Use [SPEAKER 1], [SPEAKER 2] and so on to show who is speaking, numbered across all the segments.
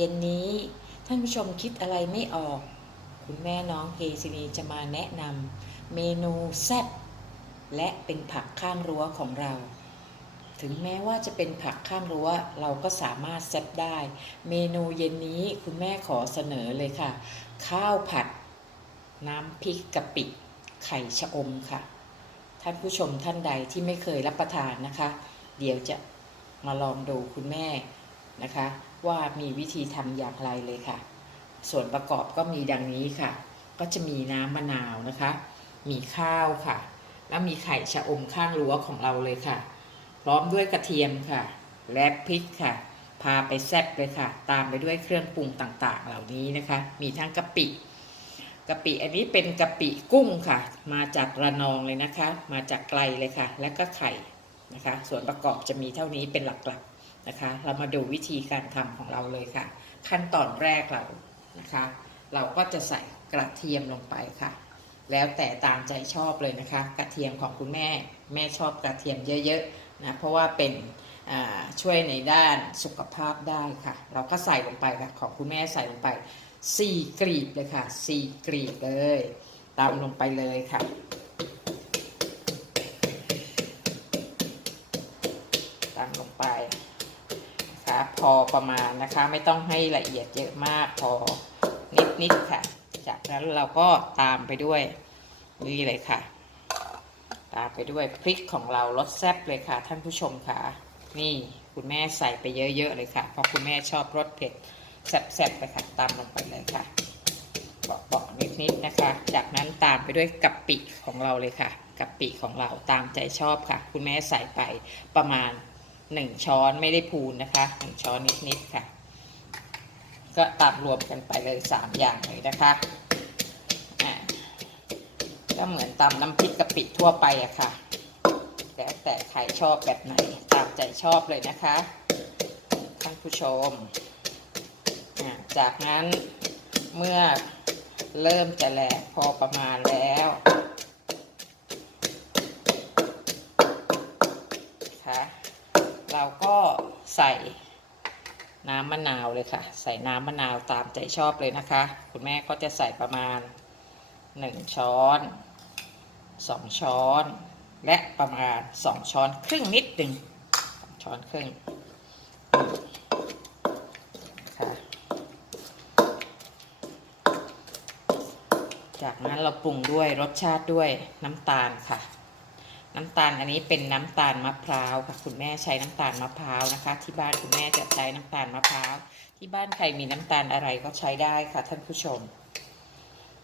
[SPEAKER 1] เย็นนี้ ท่านผู้ชมคิดอะไรไม่ออก คุณแม่น้องเกซินีจะมาแนะนำเมนูแซ่บและเป็นผักข้างรั้วของเรา ถึงแม้ว่าจะเป็นผักข้างรั้วเราก็สามารถแซ่บได้ เมนูเย็นนี้คุณแม่ขอเสนอเลยค่ะ ข้าวผัด น้ำพริกกะปิ ไข่ชะอมค่ะ ท่านผู้ชมท่านใดที่ไม่เคยรับประทานนะคะ เดี๋ยวจะมาลองดูคุณแม่ นะคะ ว่ามีวิธีทำอย่างไรเลยค่ะ ส่วนประกอบก็มีดังนี้ค่ะ ก็จะมีน้ำมะนาวนะคะ มีข้าวค่ะ แล้วมีไข่ชะอมข้างรั้วของเราเลยค่ะ พร้อมด้วยกระเทียมค่ะ และพริกค่ะ พาไปแซ่บเลยค่ะ ตามไปด้วยเครื่องปรุงต่างๆ เหล่านี้นะคะ มีทั้งกะปิกะปิอันนี้เป็นกะปิกุ้งค่ะ มาจากระนองเลยนะคะ มาจากไกลเลยค่ะ และก็ไข่นะคะ ส่วนประกอบจะมีเท่านี้เป็นหลักๆ นะคะ เรามาดูวิธีการทำของเราเลยค่ะ ขั้นตอนแรกเรานะคะ เราก็จะใส่กระเทียมลงไปค่ะ แล้วแต่ตามใจชอบเลยนะคะ กระเทียมของคุณแม่ แม่ชอบกระเทียมเยอะๆนะเพราะว่าเป็นช่วยในด้านสุขภาพได้ค่ะ เราก็ใส่ลงไปค่ะของคุณแม่ใส่ลงไปสี่กรีบเลยค่ะสี่กรีบเลยตามลงไปเลยค่ะ ตามลงไปนะคะ พอประมาณนะคะ ไม่ต้องให้ละเอียดเยอะมากพอนิดๆค่ะ จากนั้นเราก็ตามไปด้วยนี่เลยค่ะ ตามไปด้วยพริกของเรารสแซ่บเลยค่ะ ท่านผู้ชมค่ะ นี่คุณแม่ใส่ไปเยอะๆเลยค่ะ เพราะคุณแม่ชอบรสเผ็ดแซ่บๆเลยค่ะตามลงไปเลยค่ะบอกๆนิดๆนะคะ จากนั้นตามไปด้วยกะปิของเราเลยค่ะกะปิของเราตามใจชอบค่ะ คุณแม่ใส่ไปประมาณ หนึ่งช้อนไม่ได้พูนนะคะหนึ่งช้อนนิดๆค่ะ ก็ตามรวมกันไปเลยสามอย่างเลยนะคะอ่าก็เหมือนตำน้ำพริกกะปิทั่วไปอะค่ะ แล้วแต่ใครชอบแบบไหนตามใจชอบเลยนะคะท่านผู้ชมอะจากนั้นเมื่อเริ่มจะแหลกพอประมาณแล้วค่ะ เราก็ใส่น้ำมะนาวเลยค่ะ ใส่น้ำมะนาวตามใจชอบเลยนะคะ คุณแม่ก็จะใส่ประมาณ 1 ช้อน 2 ช้อน และประมาณ 2 ช้อนครึ่งนิดหนึ่งสองช้อนครึ่งค่ะจากนั้นเราปรุงด้วยรสชาติด้วยน้ำตาลค่ะ น้ำตาลอันนี้เป็นน้ำตาลมะพร้าวค่ะ คุณแม่ใช้น้ำตาลมะพร้าวนะคะ ที่บ้านคุณแม่จะใช้น้ำตาลมะพร้าวที่บ้านใครมีน้ำตาลอะไรก็ใช้ได้ค่ะ ท่านผู้ชม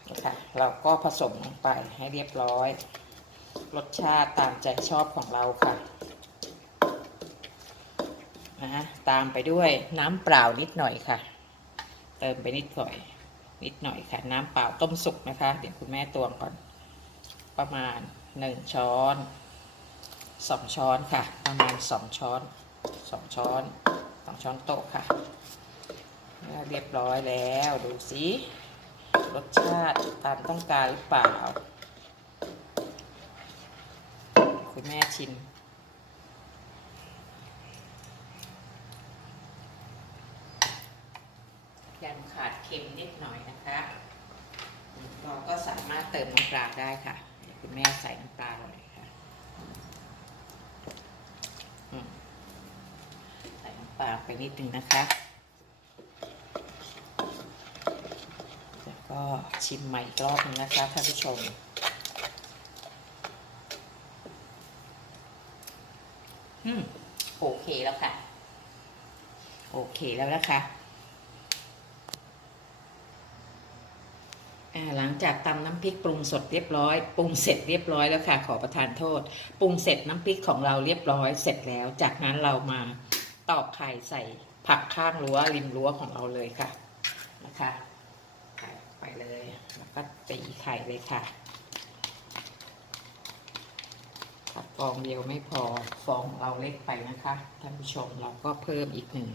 [SPEAKER 1] นะคะเราก็ผสมลงไปให้เรียบร้อย รสชาติตามใจชอบของเราค่ะนะตามไปด้วยน้ำเปล่านิดหน่อยค่ะ เติมไปนิดหน่อย นิดหน่อยค่ะ น้ำเปล่าต้มสุกนะคะ เดี๋ยวคุณแม่ตวงก่อนประมาณหนึ่งช้อน สองช้อนค่ะ ประมาณสองช้อนสองช้อนสองช้อนโต๊ะค่ะ เรียบร้อยแล้วดูสิรสชาติตามต้องการหรือเปล่า คุณแม่ชิมยังขาดเค็มนิดหน่อยนะคะ เราก็สามารถเติมน้ำปลาได้ค่ะ คุณแม่ใส่น้ำปลาเลยค่ะอืมใส่น้ำ ปลาไปนิดนึงนะคะ แล้วก็ชิมใหม่อีกรอบนึงนะคะท่านผู้ชม อืมโอเคแล้วค่ะ โอเคแล้วนะคะหลังจากตำน้ำพริกปรุงสดเรียบร้อยปรุงเสร็จเรียบร้อยแล้วค่ะ ขอประทานโทษ ปรุงเสร็จน้ำพริกของเราเรียบร้อยเสร็จแล้ว จากนั้นเรามา ตอกไข่ใส่ผักข้างรั้วริมรั้วของเราเลยค่ะนะคะไปเลยแล้วก็ตีไข่เลยค่ะถ้าฟองเดียวไม่พอฟองเราเล็กไปนะคะ ท่านผู้ชมเราก็เพิ่มอีกหนึ่ง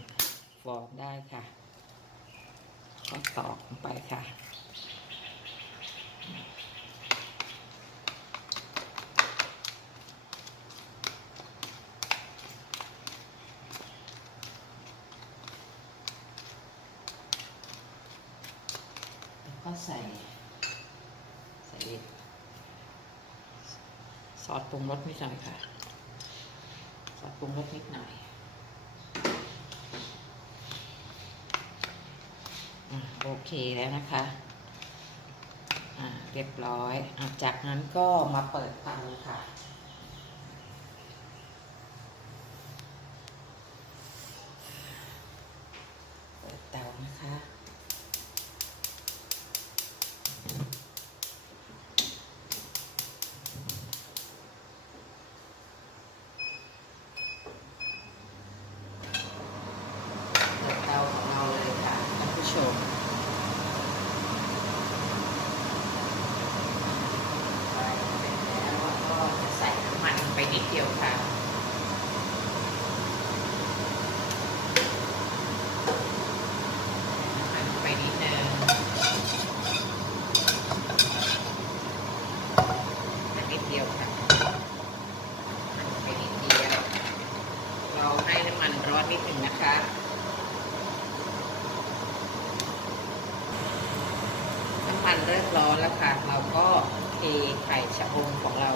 [SPEAKER 1] ฟองได้ค่ะ ก็ตอกลงไปค่ะ ใส่ ใส่ซอสปรุงรสนิดหน่อยค่ะ ซอสปรุงรสนิดหน่อยอโอเคแล้วนะคะอ่าเรียบร้อยอจากนั้นก็มาเปิดเตาค่ะ เปิดเตานะคะ เปิดเตาของเราเลยค่ะท่านผู้ชม ไฟเสร็จแล้วก็จะใส่น้ำมันไปนิดเดียวค่ะ น้ำมันไปนิดนึงแต่นิดเดียวค่ะน้ำมันไปนิดเดียว เราให้น้ำมันร้อ นะคะ น้ำมันเริ่มร้อนแล้วค่ะ เราก็เทไข่ชะอมของเรา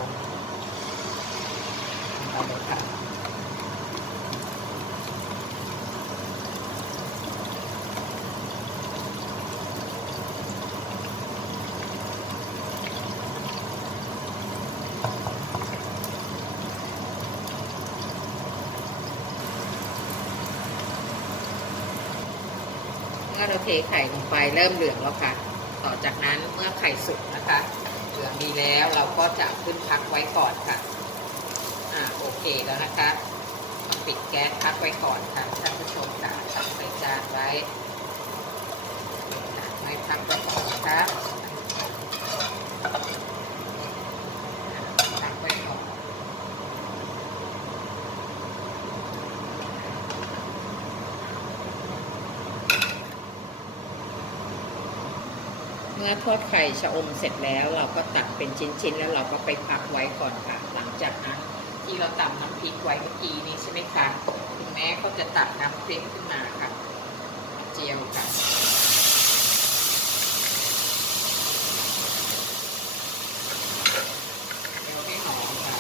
[SPEAKER 1] เลยค่ะ เราเทไข่ลงไปเริ่มเหลืองแล้วค่ะ ต่อจากนั้นเมื่อไข่สุกนะคะ เหลืองดีแล้วเราก็จะขึ้นพักไว้ก่อนค่ะ อ่าโอเคแล้วนะคะปิดแก๊สพักไว้ก่อนค่ะท่านผู้ชมค่ะใส่จานไว้ไม่พักไว้ก่อนนะคะพักไว้ก่อน เมื่อทอดไข่ชะอมเสร็จแล้วเราก็ตัดเป็นชิ้นๆ แล้วเราก็ไปพักไว้ก่อนค่ะ หลังจากนั้นที่เราตำน้ำพริกไว้เมื่อกี้นี้ใช่ไหมคะคุณแม่ก็จะตักน้ำพริกขึ้นมาค่ะเจียวค่ะเจียวให้หอมค่ะ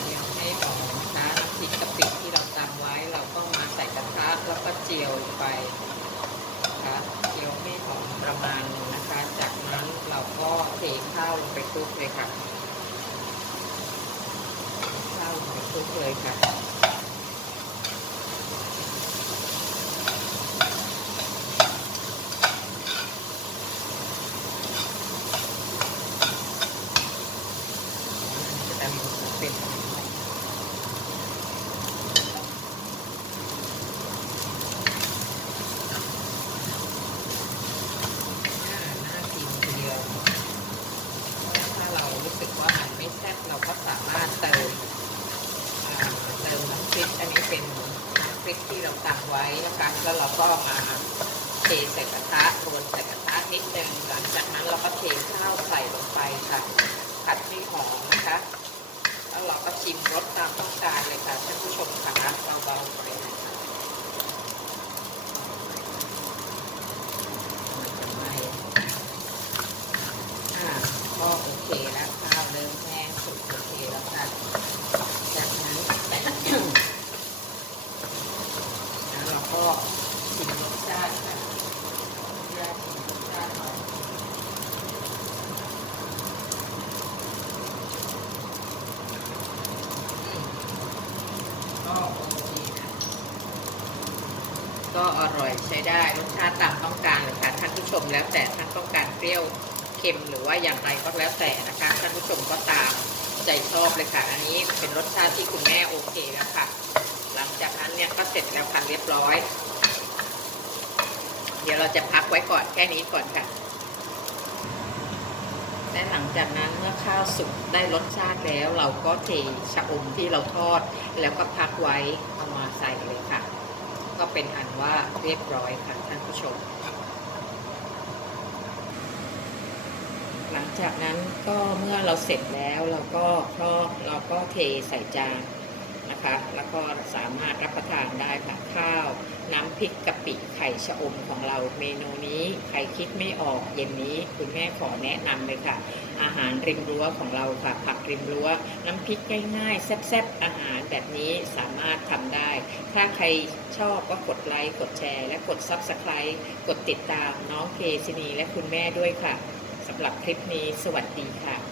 [SPEAKER 1] เจียวให้หอมนะคะน้ำพริกกะปิที่เราตำไว้เราก็มาใส่กระทะแล้วก็เจียวลงไปนะคะเจียวให้หอมประมาณหนึงนะคะ จากนั้นเราก็เทข้าวลงไป คลุกเลยค่ะข้าวลงไปคลุกเลยค่ะจะทำเป็นน่าน่ากินทีเดียวถ้าเรารู้สึกว่ามันไม่แซ่บเราก็สามารถเติมอ่าเติมน้ำพริกอันนี้เป็นน้ำพริกที่เราตักไว้นะคะแล้วเราก็มาเท ใส่กระทะโรยใส่กระทะนิดนึงหลังจากนั้นเราก็เทข้าวใส่ลงไปค่ะผัดให้หอมนะคะ แล้วเราก็ชิมรสตามต้องการเลยค่ะท่านผู้ชมค่ะเบาๆไปนะคะมันจะไม่อ่าก็โอเคแล้วข้าวเริ่มแห้งสุกโอเคแล้วค่ะ จากนั้น แล้วเราก็ชิมรสชาติค่ะญาติชิมรสชาติหน่อย ก็โอเคนะก็อร่อยใช้ ได้รสชาติตามต้องการเลยค่ะท่านผู้ชมแล้วแต่ท่านต้องการเปรี้ยวเค็มหรือว่าอย่างไรก็แล้วแต่นะคะท่านผู้ชมก็ตามใจชอบเลยค่ะ อันนี้เป็นรสชาติที่คุณแม่โอเคแล้วค่ะ หลังจากนั้นเนี่ยก็เสร็จแล้วค่ะเรียบร้อย เดี๋ยวเราจะพักไว้ก่อนแค่นี้ก่อนค่ะและหลังจากนั้นเมื่อข้าวสุกได้รสชาติแล้ว เราก็เทชะอมที่เราทอด แล้วก็พักไว้เอามาใส่เลยค่ะ ก็เป็นอันว่าเรียบร้อยค่ะท่านผู้ชม หลังจากนั้นก็เมื่อเราเสร็จแล้วเราก็ครอบเราก็เทใส่จาน นะคะแล้วก็สามารถรับประทานได้ค่ะข้าว น้ำพริกกะปิไข่ชะอมของเราเมนูนี้ใครคิดไม่ออกเย็นนี้คุณแม่ขอแนะนำเลยค่ะ อาหารริมรั้วของเราค่ะ ผักริมรั้ว น้ำพริกง่ายๆแซ่บๆอาหารแบบนี้สามารถทำได้ ถ้าใครชอบก็กดไลค์กดแชร์ และกด Subscribe กดติดตามน้องเคซินีและคุณแม่ด้วยค่ะสำหรับคลิปนี้สวัสดีค่ะ